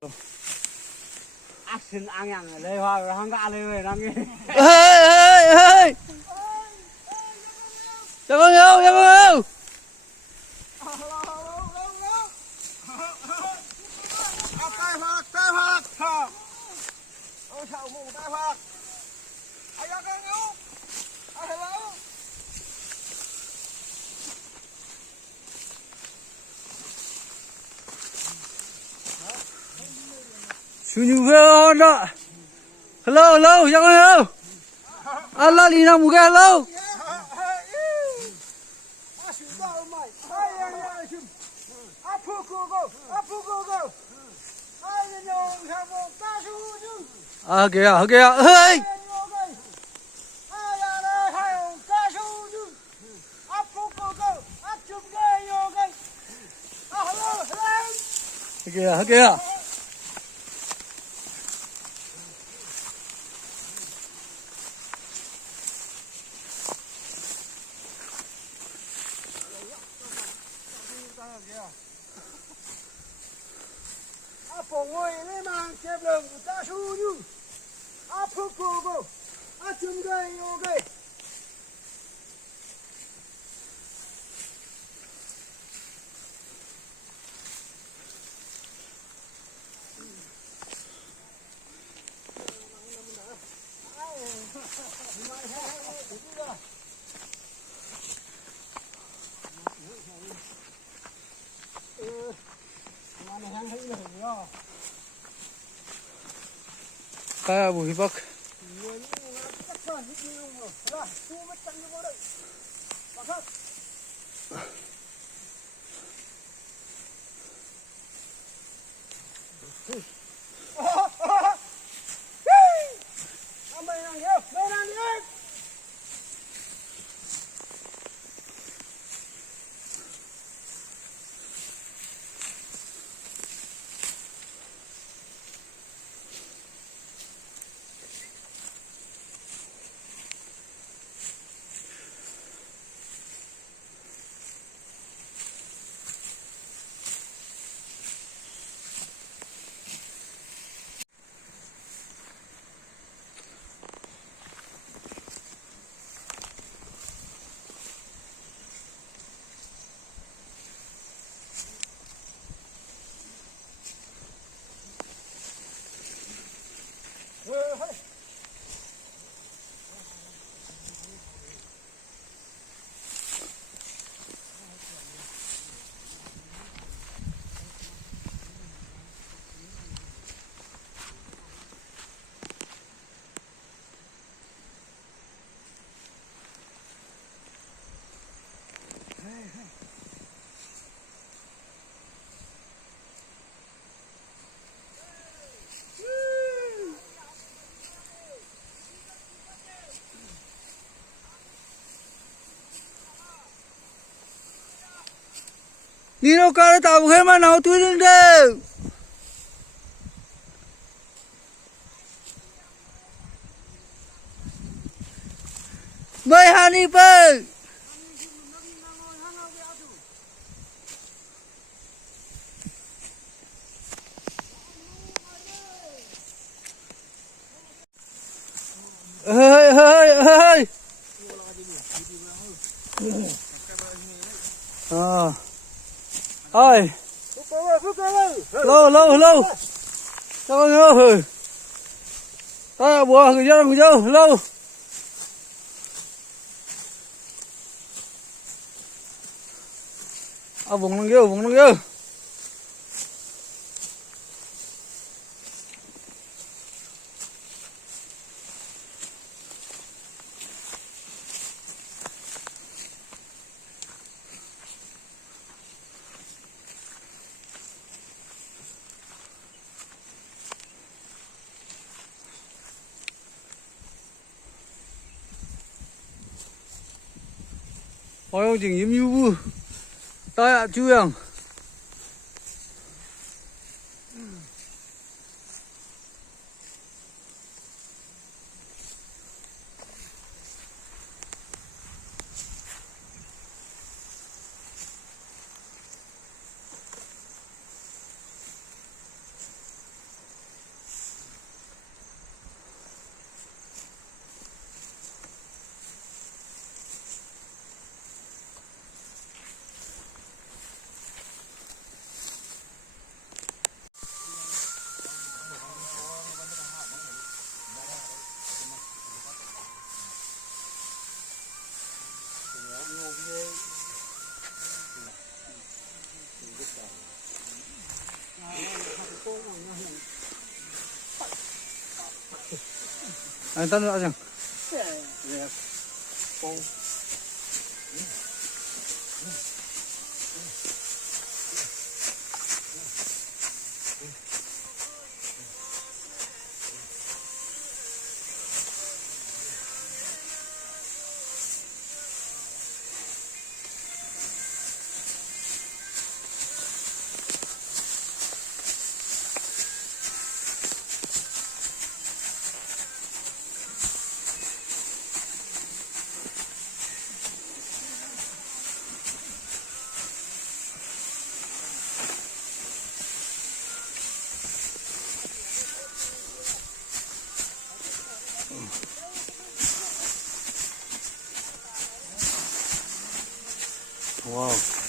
Action ăn ăn lấy hoa rồi không có ăn lấy đang nghe. Ê cho con yêu cho con yêu tay phạt ôi sao mù tay phạt ai ra con yêu ai hello chú nhiều về đó hello hello cho con yêu Allah đi nào mua cái hello kìa ơi kìa Bộ ngồi lên mang chép lường của ta su như áp phúc cô áp chấm gây ok cái bùi bắc đi đâu cả tao không mà nào tôi đừng đâu mày hani bơ ơi ơi lâu cho con yêu ta bùa người dân lâu vùng năng yêu ôi ông chừng im như tay ạ chú em anh ta nữa rằng wow.